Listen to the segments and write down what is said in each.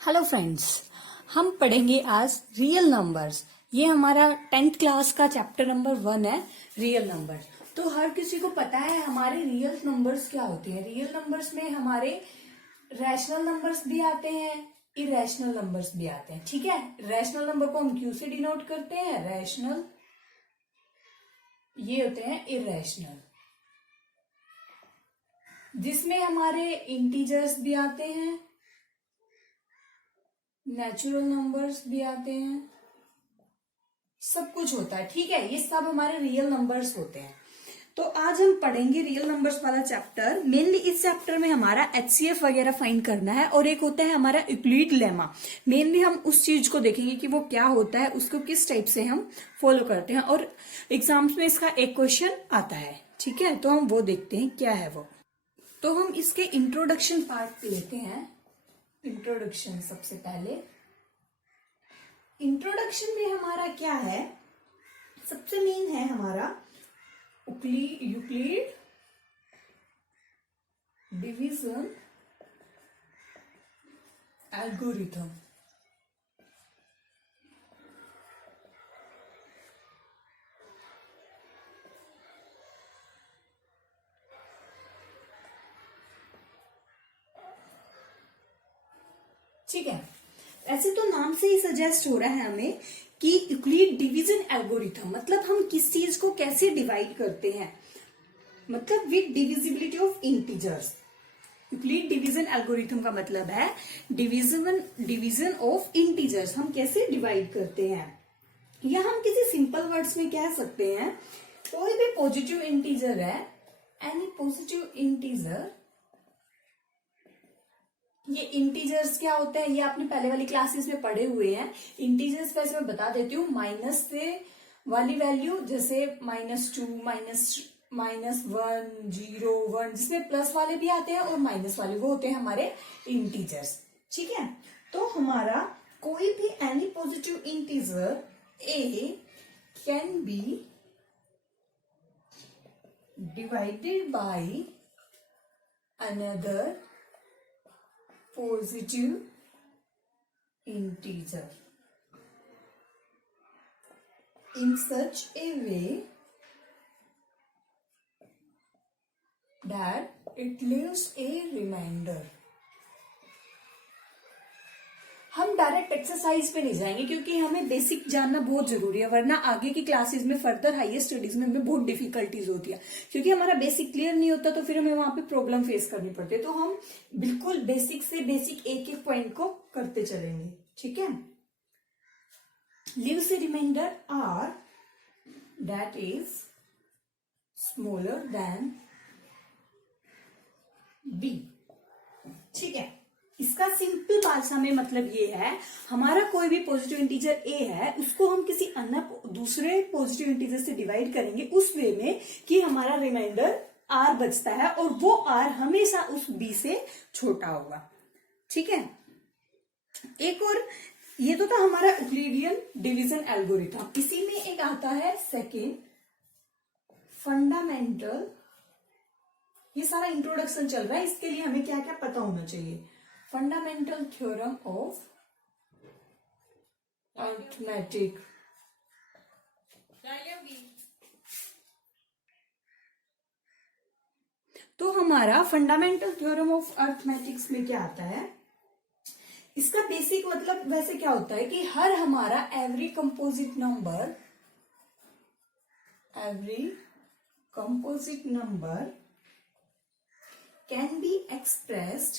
Hello friends, हम पढ़ेंगे आज रियल नंबर्स। ये हमारा 10th क्लास का चैप्टर नंबर 1 है, रियल नंबर्स। तो हर किसी को पता है हमारे रियल नंबर्स क्या होते हैं। रियल नंबर्स में हमारे रैशनल नंबर्स भी आते हैं, इरेशनल नंबर्स भी आते हैं। ठीक है, रैशनल नंबर को हम क्यू से डिनोट करते हैं, रैशनल। ये होते हैं इरेशनल, जिसमें हमारे इंटीजर्स भी आते हैं, नेचुरल नंबर्स भी आते हैं, सब कुछ होता है। ठीक है, ये सब हमारे रियल नंबर्स होते हैं। तो आज हम पढ़ेंगे रियल नंबर्स वाला चैप्टर। मेनली इस चैप्टर में हमारा एचसीएफ वगैरह फाइंड करना है, और एक होता है हमारा यूक्लिड लेमा। मेनली हम उस चीज को देखेंगे कि वो क्या होता है, उसको किस टाइप से हम फॉलो करते हैं, और एग्जाम्स में इसका एक क्वेश्चन आता है। ठीक है, तो हम वो देखते हैं क्या है वो। तो हम इसके इंट्रोडक्शन पार्ट लेते हैं। इंट्रोडक्शन सबसे पहले। इंट्रोडक्शन में हमारा क्या है, सबसे मेन है हमारा यूक्लिड डिवीजन एल्गोरिथम। ठीक है, ऐसे तो नाम से ही सजेस्ट हो रहा है हमें कि यूक्लिड डिवीजन एल्गोरिथम मतलब हम किस चीज को कैसे डिवाइड करते हैं, मतलब with divisibility of integers. Euclid division algorithm का मतलब है डिवीजन ऑफ इंटीजर्स, हम कैसे डिवाइड करते हैं। या हम किसी सिंपल वर्ड्स में कह सकते हैं, कोई भी पॉजिटिव इंटीजर है, एनी पॉजिटिव इंटीजर। ये इंटीजर्स क्या होते हैं, ये आपने पहले वाली क्लासेस में पढ़े हुए हैं। इंटीजर्स वैसे मैं बता देती हूँ, माइनस से वाली वैल्यू, जैसे -2, -1, 0, 1, जिसमें प्लस वाले भी आते हैं और माइनस वाले, वो होते हैं हमारे इंटीजर्स। ठीक है, तो हमारा कोई भी any positive integer a can be divided by another positive integer in such a way that it leaves a remainder। हम डायरेक्ट एक्सरसाइज पे नहीं जाएंगे क्योंकि हमें बेसिक जानना बहुत जरूरी है, वरना आगे की क्लासेस में फर्दर हायर स्टडीज में हमें बहुत डिफिकल्टीज होती है। क्योंकि हमारा बेसिक क्लियर नहीं होता तो फिर हमें वहां पे प्रॉब्लम फेस करनी पड़ती है। तो हम बिल्कुल बेसिक से बेसिक एक एक पॉइंट को करते चलेंगे। ठीक है, leaves a remainder r that is smaller than b. ठीक है, इसका सिंपल भाषा में मतलब ये है, हमारा कोई भी पॉजिटिव इंटीजर ए है, उसको हम किसी अन्य दूसरे पॉजिटिव इंटीजर से डिवाइड करेंगे उस वे में कि हमारा रिमाइंडर आर बचता है, और वो आर हमेशा उस बी से छोटा होगा। ठीक है, एक और, ये तो था हमारा यूक्लिडियन डिवीजन एल्गोरिथम। इसी में एक आता है सेकेंड, फंडामेंटल। ये सारा इंट्रोडक्शन चल रहा है, इसके लिए हमें क्या क्या पता होना चाहिए। Fundamental theorem of arithmetic. तो हमारा फंडामेंटल थ्योरम ऑफ अरिथमेटिक्स में क्या आता है, इसका बेसिक मतलब वैसे क्या होता है कि हर हमारा every composite number can be expressed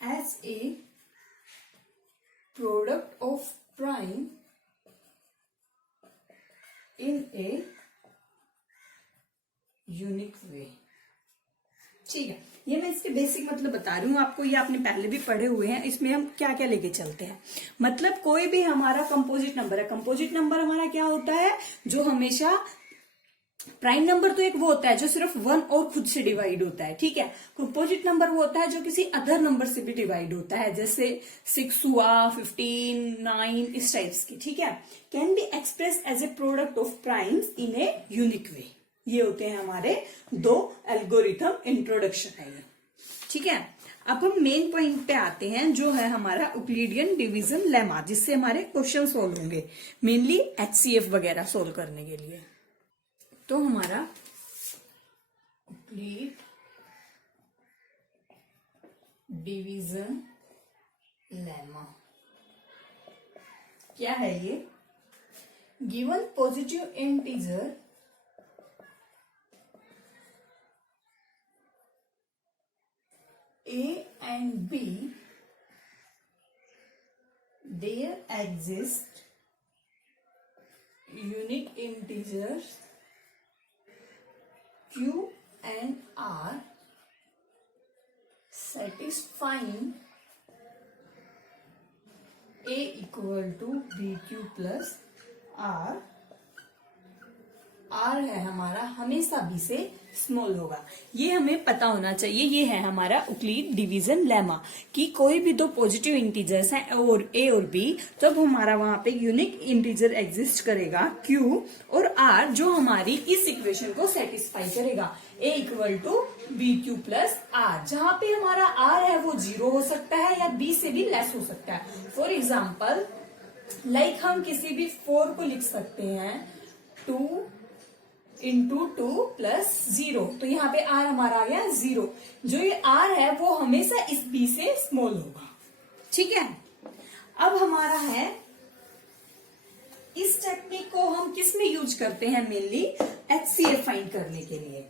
as a product of prime in a unique way। ठीक है, ये मैं इसके बेसिक मतलब बता रही हूँ आपको, ये आपने पहले भी पढ़े हुए हैं। इसमें हम क्या क्या लेके चलते हैं, मतलब कोई भी हमारा कंपोजिट नंबर है। कंपोजिट नंबर हमारा क्या होता है, जो हमेशा प्राइम नंबर तो एक वो होता है जो सिर्फ 1 और खुद से डिवाइड होता है। ठीक है, कंपोजिट नंबर वो होता है जो किसी अदर नंबर से भी डिवाइड होता है, जैसे 6 हुआ, 15, 9, इस टाइप्स की। ठीक है, can be express as a product of primes in a unique way. ये होते हैं हमारे दो एल्गोरिथम, इंट्रोडक्शन है ये। ठीक है, अब हम मेन पॉइंट पे आते हैं, जो है हमारा यूक्लिडियन डिवीजन लेमा, जिससे हमारे क्वेश्चन सोल्व होंगे, मेनली HCF वगैरह सोल्व करने के लिए। तो हमारा यूक्लिड डिवीजन लेमा क्या है ये? Given positive integer A and B, there exist unique integers Q and R satisfying A equal to BQ plus R। R है हमारा हमेशा B से स्मॉल होगा, ये हमें पता होना चाहिए। ये है हमारा यूक्लिड डिवीजन लेमा कि कोई भी दो पॉजिटिव इंटीजर्स हैं और A और B, तब हमारा वहां पे यूनिक इंटीजर एग्जिस्ट करेगा Q और R, जो हमारी इस इक्वेशन को सेटिस्फाई करेगा, A equal to BQ plus R। जहां पे हमारा R है वो 0 हो सकता है या B से भी लेस हो सकता है। फॉर एग्जाम्पल लाइक हम किसी भी 4 को लिख सकते हैं 2 इंटू 2 प्लस 0, तो यहाँ पे R हमारा आ गया 0। जो ये R है वो हमेशा इस B से स्मॉल होगा, ठीक है। अब हमारा है, इस टेक्निक को हम किस में यूज करते हैं? मेनली HCF फाइंड करने के लिए।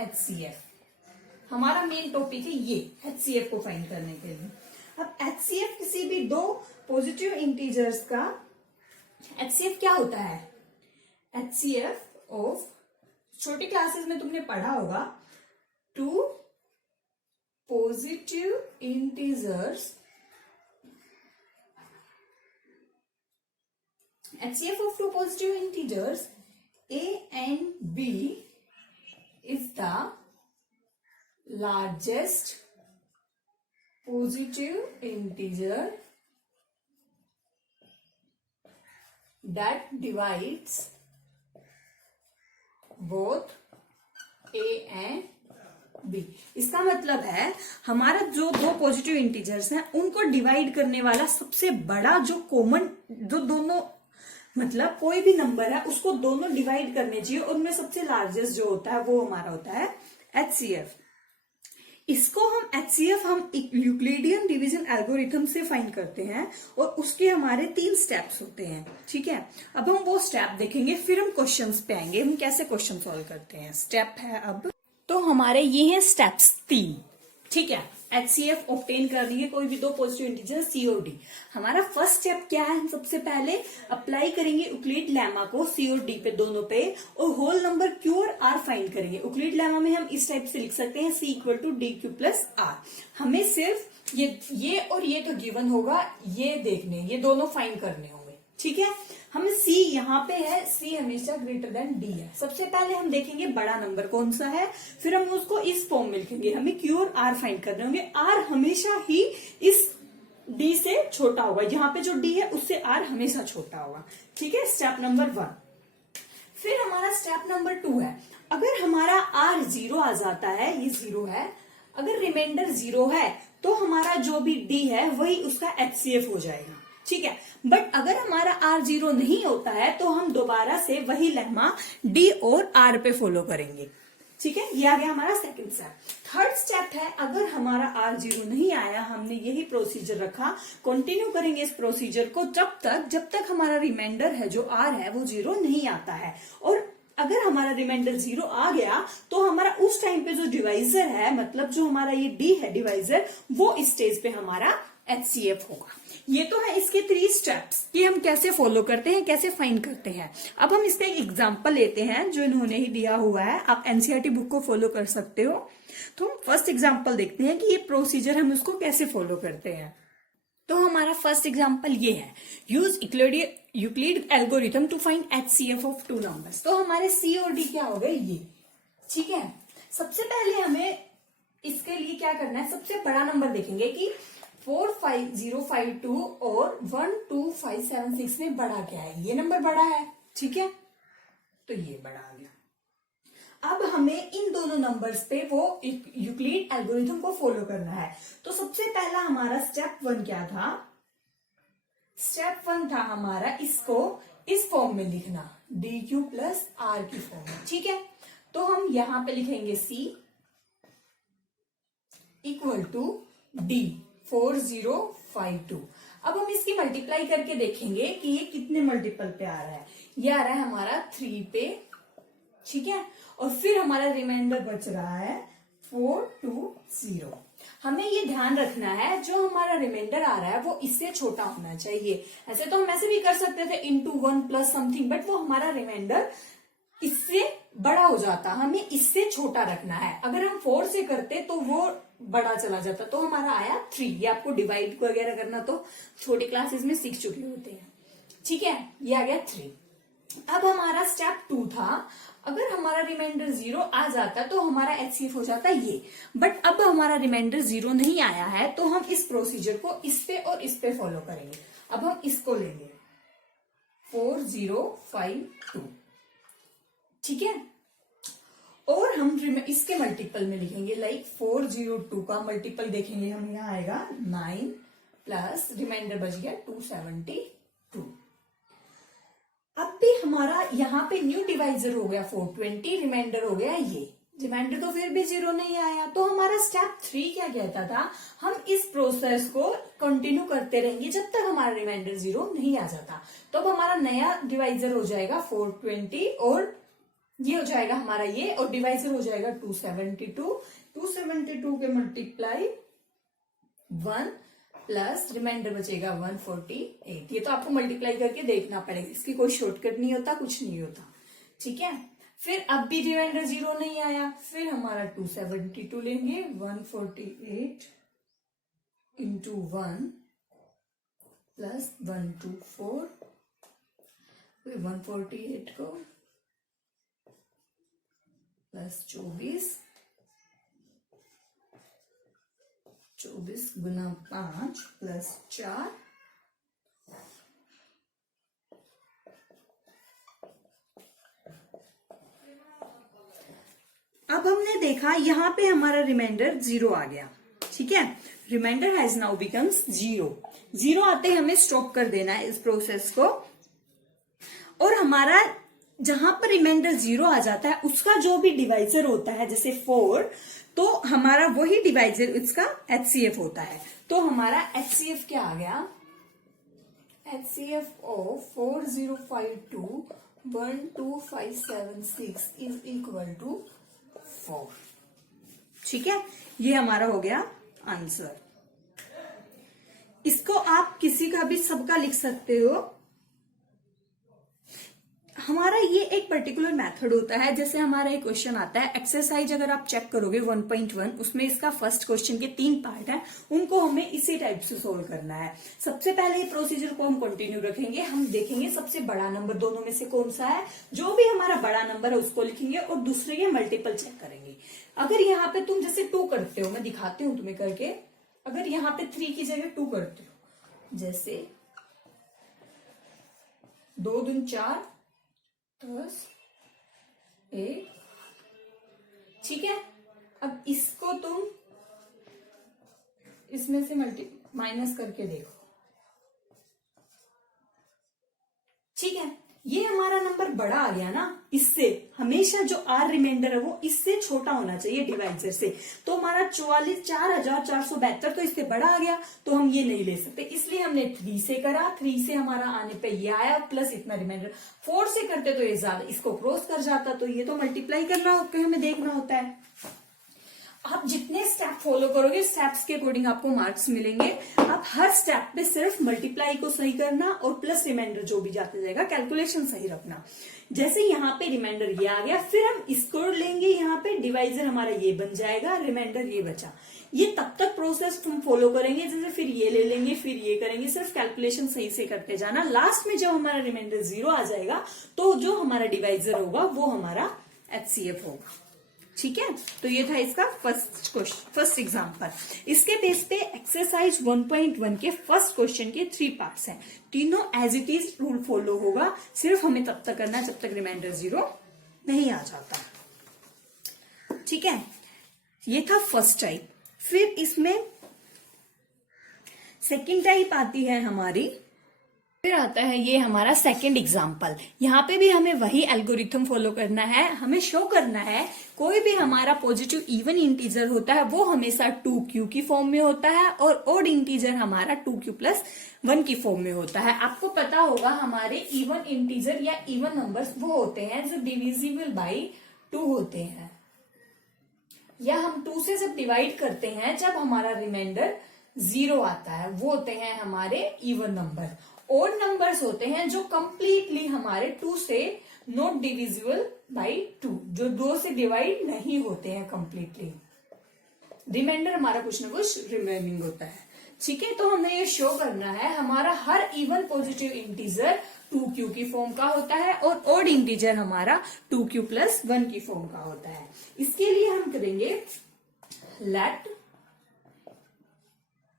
HCF हमारा मेन टॉपिक है, ये HCF को फाइंड करने के लिए। अब HCF किसी भी दो पॉजिटिव इंटीजर्स का HCF क्या होता है? HCF ऑफ, छोटी क्लासेस में तुमने पढ़ा होगा, two positive integers, HCF of two positive integers A and B is the largest positive integer that divides both A and B। इसका मतलब है हमारा जो दो पॉजिटिव इंटीजर्स हैं उनको डिवाइड करने वाला सबसे बड़ा जो कॉमन, जो दोनों मतलब कोई भी नंबर है उसको दोनों डिवाइड करने चाहिए, उनमें सबसे लार्जेस्ट जो होता है वो हमारा होता है HCF। इसको हम HCF हम यूक्लिडियन डिवीजन एल्गोरिथम से फाइंड करते हैं और उसके हमारे 3 स्टेप्स होते हैं, ठीक है। अब हम वो स्टेप देखेंगे, फिर हम क्वेश्चंस पे आएंगे, हम कैसे क्वेश्चन सॉल्व करते हैं। स्टेप है अब, तो हमारे ये हैं स्टेप्स 3, ठीक है। HCF ऑब्टेन करनी है कोई भी दो पॉजिटिव इंटीजर C और D। हमारा फर्स्ट स्टेप क्या है? हम सबसे पहले अप्लाई करेंगे यूक्लिड लेमा को C और D पे, दोनों पे, और होल नंबर Q और R फाइंड करेंगे। यूक्लिड लेमा में हम इस टाइप से लिख सकते हैं C equal to DQ plus R। हमें सिर्फ ये और ये तो गिवन होगा, ये देखने, ये दोनों फाइंड करने होंगे, ठीक है। हमें C यहाँ पे है, C हमेशा ग्रेटर देन D है। सबसे पहले हम देखेंगे बड़ा नंबर कौन सा है, फिर हम उसको इस फॉर्म में लिखेंगे। हमें Q और R फाइंड करने होंगे। R हमेशा ही इस D से छोटा होगा, यहाँ पे जो D है उससे R हमेशा छोटा होगा, ठीक है। Step number 1। फिर हमारा स्टेप नंबर 2 है, अगर हमारा R 0 आ जाता है, ये 0 है, अगर रिमाइंडर 0 है तो हमारा जो भी D है वही उसका HCF हो जाएगा, ठीक है। बट अगर हमारा R 0 नहीं होता है तो हम दोबारा से वही लेमा D और R पे फॉलो करेंगे, ठीक है। ये आ गया हमारा सेकंड स्टेप। थर्ड स्टेप है, अगर हमारा R 0 नहीं आया, हमने यही प्रोसीजर रखा, कंटिन्यू करेंगे इस प्रोसीजर को जब तक हमारा रिमाइंडर है जो R है वो 0 नहीं आता है। और अगर हमारा रिमाइंडर 0 आ गया तो हमारा उस टाइम पे जो डिवाइजर है, मतलब जो हमारा ये D है डिवाइजर, वो इस स्टेज पे हमारा HCF होगा। ये तो है इसके 3 स्टेप्स कि हम कैसे फॉलो करते हैं, कैसे फाइंड करते हैं। अब हम इसका एक एग्जांपल लेते हैं जो इन्होंने ही दिया हुआ है, आप NCERT बुक को फॉलो कर सकते हो। तो हम फर्स्ट एग्जांपल देखते हैं कि ये प्रोसीजर हम उसको कैसे फॉलो करते हैं। तो हमारा फर्स्ट एग्जांपल ये है, use Euclid algorithm to find HCF of 2 numbers. तो हमारे C और D क्या हो गए, ये, ठीक है। सबसे पहले हमें इसके लिए क्या करना है, सबसे बड़ा नंबर देखेंगे कि 45052 और 12576 में बड़ा क्या है। ये नंबर बड़ा है, ठीक है, तो ये बड़ा आ गया। अब हमें इन दोनों नंबर्स पे वो यूक्लिड एल्गोरिथम को फॉलो करना है। तो सबसे पहला हमारा स्टेप 1 क्या था? स्टेप 1 था हमारा इसको इस फॉर्म में लिखना, dq प्लस r की फॉर्म में। ठीक है, तो हम यहां पे लिखेंगे c इक्वल टू d 4052। अब हम इसकी मल्टीप्लाई करके देखेंगे कि ये कितने मल्टीपल पे आ रहा है। ये आ रहा है हमारा 3 पे, ठीक है, और फिर हमारा रिमाइंडर बच रहा है 420। हमें ये ध्यान रखना है जो हमारा रिमाइंडर आ रहा है वो इससे छोटा होना चाहिए। ऐसे तो हम ऐसे भी कर सकते थे इंटू 1 प्लस समथिंग, बट वो हमारा रिमाइंडर इससे बड़ा हो जाता, हमें इससे छोटा रखना है। अगर हम 4 से करते तो वो बड़ा चला जाता, तो हमारा आया 3। ये आपको डिवाइड वगैरह करना तो छोटी क्लासेस में सीख चुके होते हैं। ठीक है, ये आ गया 3। अब हमारा स्टेप 2 था, अगर हमारा रिमाइंडर 0 आ जाता तो हमारा HCF हो जाता ये, बट अब हमारा रिमाइंडर 0 नहीं आया है तो हम इस प्रोसीजर को इस पे और इस पे फॉलो करेंगे। अब हम इसको लेंगे 4052, ठीक है, और हम इसके मल्टीपल में लिखेंगे, लाइक 402 का मल्टीपल देखेंगे हम, यहाँ आएगा 9 प्लस रिमाइंडर बच गया 272। अब भी हमारा यहाँ पे न्यू डिवाइजर हो गया 420, रिमाइंडर हो गया ये, रिमाइंडर तो फिर भी 0 नहीं आया। तो हमारा स्टेप 3 क्या कहता था, हम इस प्रोसेस को कंटिन्यू करते रहेंगे जब तक हमारा रिमाइंडर 0 नहीं आ जाता। तो अब हमारा नया डिवाइजर हो जाएगा 420 और ये हो जाएगा हमारा ये, और डिवाइजर हो जाएगा 272। 272 के मल्टीप्लाई 1 प्लस रिमाइंडर बचेगा 148। ये तो आपको मल्टीप्लाई करके देखना पड़ेगा, इसकी कोई शॉर्टकट नहीं होता, कुछ नहीं होता। ठीक है, फिर अब भी रिमाइंडर 0 नहीं आया, फिर हमारा 272 लेंगे, 148 इंटू 1 प्लस 124, फिर 148 को प्लस 24 गुना 5 प्लस 4, अब हमने देखा यहां पे हमारा रिमाइंडर 0 आ गया। ठीक है, रिमाइंडर हैज नाउ बिकम्स 0। 0 आते ही हमें स्टॉप कर देना है इस प्रोसेस को, और हमारा जहां पर रिमाइंडर 0 आ जाता है उसका जो भी डिवाइजर होता है, जैसे 4, तो हमारा वही डिवाइजर इसका HCF होता है। तो हमारा HCF क्या आ गया, HCF of 4052 12576 is equal to 4। ठीक है, ये हमारा हो गया आंसर। इसको आप किसी का भी सबका लिख सकते हो। हमारा ये एक पर्टिकुलर मेथड होता है, जैसे हमारा एक क्वेश्चन आता है एक्सरसाइज, अगर आप चेक करोगे 1.1, उसमें इसका फर्स्ट क्वेश्चन के 3 पार्ट है, उनको हमें इसी टाइप से सोल्व करना है। सबसे पहले ये प्रोसीजर को हम कंटिन्यू रखेंगे, हम देखेंगे सबसे बड़ा नंबर दोनों में से कौन सा है, जो भी हमारा बड़ा नंबर है उसको लिखेंगे और दूसरे के मल्टीपल चेक करेंगे। अगर यहाँ पे तुम जैसे 2 करते हो, मैं दिखाती हूँ तुम्हें करके, अगर यहाँ पे 3 की जगह 2 करते हो, जैसे 2 दूनी 4 10 1, ठीक है। अब इसको तुम इसमें से माइनस करके देखो, ठीक है, ये हमारा नंबर बड़ा आ गया ना, इससे हमेशा जो आर रिमाइंडर है वो इससे छोटा होना चाहिए डिवाइजर से। तो हमारा 44,472 तो इससे बड़ा आ गया, तो हम ये नहीं ले सकते, इसलिए हमने 3 से करा। 3 से हमारा आने पे ये आया प्लस इतना रिमाइंडर। 4 से करते तो ये ज्यादा इसको क्रॉस कर जाता, तो ये तो मल्टीप्लाई करना होता है, हमें देखना होता है। आप जितने स्टेप फॉलो करोगे स्टेप्स के अकॉर्डिंग आपको मार्क्स मिलेंगे। आप हर स्टेप पे सिर्फ मल्टीप्लाई को सही करना और प्लस रिमाइंडर जो भी जाते जाएगा कैलकुलेशन सही रखना। जैसे यहाँ पे रिमाइंडर ये आ गया, फिर हम इसको लेंगे, यहाँ पे डिवाइजर हमारा ये बन जाएगा, रिमाइंडर ये बचा। ये तब तक प्रोसेस तुम फॉलो करेंगे, जैसे फिर ये ले लेंगे, फिर ये करेंगे, सिर्फ कैलकुलेशन सही से करते जाना। लास्ट में जब हमारा रिमाइंडर 0 आ जाएगा तो जो हमारा डिवाइजर होगा वो हमारा HCF होगा। ठीक है, तो ये था इसका फर्स्ट एग्जांपल। इसके बेस पे एक्सरसाइज 1.1 के फर्स्ट क्वेश्चन के 3 पार्ट्स हैं, तीनों as it is rule follow होगा, सिर्फ हमें तब तक करना है जब तक रिमाइंडर 0 नहीं आ जाता। ठीक है, ये था फर्स्ट टाइप। फिर इसमें सेकंड टाइप आती है हमारी, फिर आता है ये हमारा सेकंड एग्जाम्पल। यहाँ पे भी हमें वही एल्गोरिथम फॉलो करना है, हमें शो करना है कोई भी हमारा पॉजिटिव इवन इंटीजर होता है वो हमेशा 2q की फॉर्म में होता है और ओड इंटीजर हमारा 2q+1 की फॉर्म में होता है। आपको पता होगा हमारे इवन इंटीजर या इवन नंबर्स वो होते हैं जो डिविजिबल बाई 2 होते हैं, या हम 2 से जब डिवाइड करते हैं जब हमारा रिमाइंडर 0 आता है, वो होते हैं हमारे इवन नंबर। ओड नंबर्स होते हैं जो कंप्लीटली हमारे 2 से नॉट डिविजिबल बाई 2, जो 2 से डिवाइड नहीं होते हैं कंप्लीटली, रिमाइंडर हमारा कुछ ना कुछ रिमेनिंग होता है। ठीक है, तो हमें ये शो करना है हमारा her even positive integer 2q की फॉर्म का होता है और ओड इंटीजर हमारा 2q+1 की फॉर्म का होता है। इसके लिए हम करेंगे late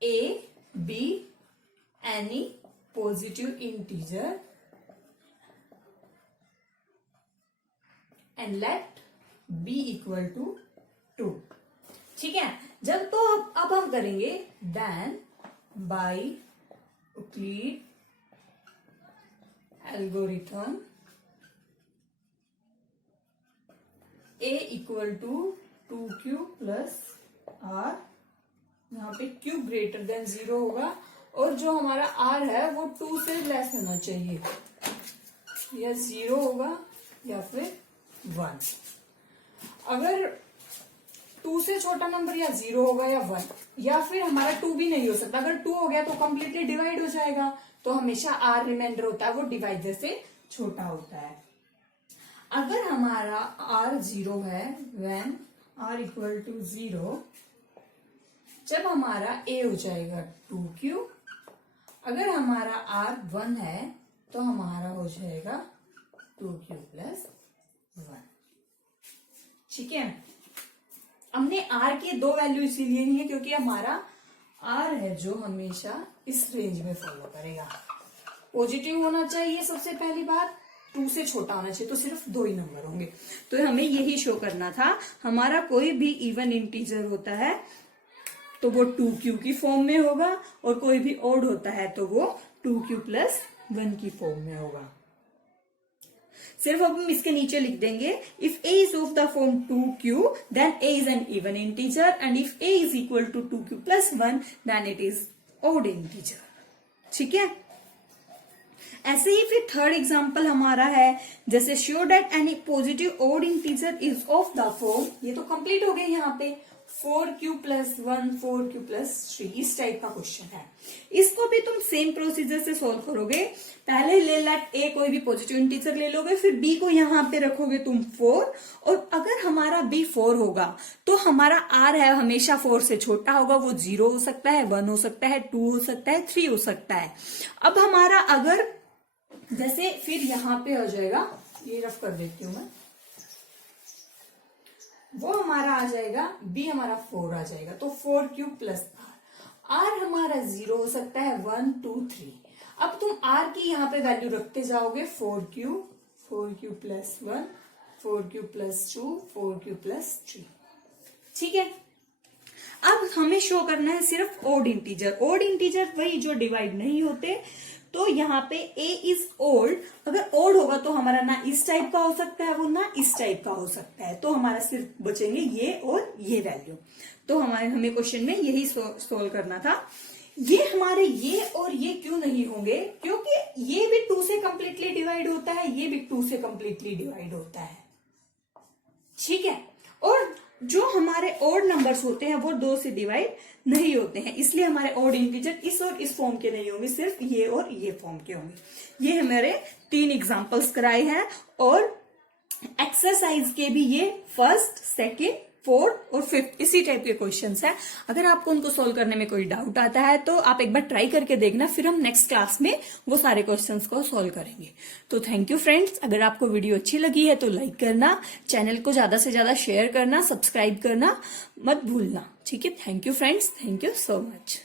a be any positive integer and let b equal to 2। ठीक है, जब तो अब हम करेंगे then by Euclid algorithm a equal to 2q plus r, यहाँ पे q ग्रेटर देन 0 होगा और जो हमारा r है वो 2 से लेस होना चाहिए, या 0 होगा या फिर 1। अगर 2 से छोटा नंबर या 0 होगा या 1, या फिर हमारा 2 भी नहीं हो सकता, अगर 2 हो गया तो कंप्लीटली डिवाइड हो जाएगा, तो हमेशा r रिमाइंडर होता है वो डिवाइडर से छोटा होता है। अगर हमारा r 0 है, when r equal to 0, जब हमारा a हो जाएगा 2q, अगर हमारा r 1 है तो हमारा हो जाएगा 2q+1। ठीक है, हमने r की 2 वैल्यू इसीलिए नहीं है क्योंकि हमारा r है जो हमेशा इस रेंज में फॉलो करेगा। पॉजिटिव होना चाहिए सबसे पहली बात, 2 से छोटा होना चाहिए, तो सिर्फ 2 ही नंबर होंगे। तो हमें यही शो करना था, हमारा कोई भी इवन इंटीजर होता है तो वो 2q की फॉर्म में होगा और कोई भी ओड होता है तो वो 2q+1 की फॉर्म में होगा। सिर्फ अब हम इसके नीचे लिख देंगे if a is of the form 2q then a is an even integer and if a is equal to 2q+1 then it is odd integer। ठीक है, ऐसे ही फिर थर्ड एग्जांपल हमारा है, जैसे sure that any positive odd integer is of the form, ये तो complete हो गए यहाँ पे 4q+1 4q+3, इस टाइप का क्वेश्चन है। इसको भी तुम सेम प्रोसीजर से सॉल्व करोगे, पहले ले लेट a कोई भी पॉजिटिव इंटीजर ले लोगे, फिर b को यहाँ पे रखोगे तुम 4, और अगर हमारा b 4 होगा तो हमारा r है हमेशा 4 से छोटा होगा, वो 0 हो सकता है, 1 हो सकता है, 2 हो सकता है, 3 हो सकता है। अब हमारा अगर जैसे फिर यहाँ पे हो जाएगा, ये रफ कर देती हूं मैं, वो हमारा आ जाएगा b हमारा 4 आ जाएगा, तो 4q+r हमारा 0 हो सकता है, 1 2 3। अब तुम r की यहाँ पे वैल्यू रखते जाओगे 4q, 4q+1, 4q+2, 4q+3। ठीक है, अब हमें शो करना है सिर्फ ओड इंटीजर। ओड इंटीजर वही जो डिवाइड नहीं होते, तो यहाँ पे a इज ओल्ड, अगर ओल्ड होगा तो हमारा ना इस टाइप का हो सकता है वो ना इस टाइप का हो सकता है, तो हमारा सिर्फ बचेंगे ये और ये वैल्यू। तो हमें क्वेश्चन में यही सोल्व करना था। ये हमारे ये और ये क्यों नहीं होंगे, क्योंकि ये भी 2 से कंप्लीटली डिवाइड होता है, ये भी 2 से कंप्लीटली डिवाइड होता है। ठीक है, और जो हमारे ओड नंबर्स होते हैं वो 2 से डिवाइड नहीं होते हैं, इसलिए हमारे ओड इंटीजर इस और इस फॉर्म के नहीं होंगे, सिर्फ ये और ये फॉर्म के होंगे। ये हमारे 3 एग्जांपल्स कराए हैं, और एक्सरसाइज के भी ये फर्स्ट, सेकंड, फोर्थ और फिफ्थ इसी टाइप के क्वेश्चंस हैं। अगर आपको उनको सोल्व करने में कोई डाउट आता है तो आप एक बार ट्राई करके देखना, फिर हम नेक्स्ट क्लास में वो सारे क्वेश्चंस को सोल्व करेंगे। तो थैंक यू फ्रेंड्स, अगर आपको वीडियो अच्छी लगी है तो लाइक करना, चैनल को ज्यादा से ज्यादा शेयर करना, सब्सक्राइब करना मत भूलना। ठीक है, thank you friends, thank you so much.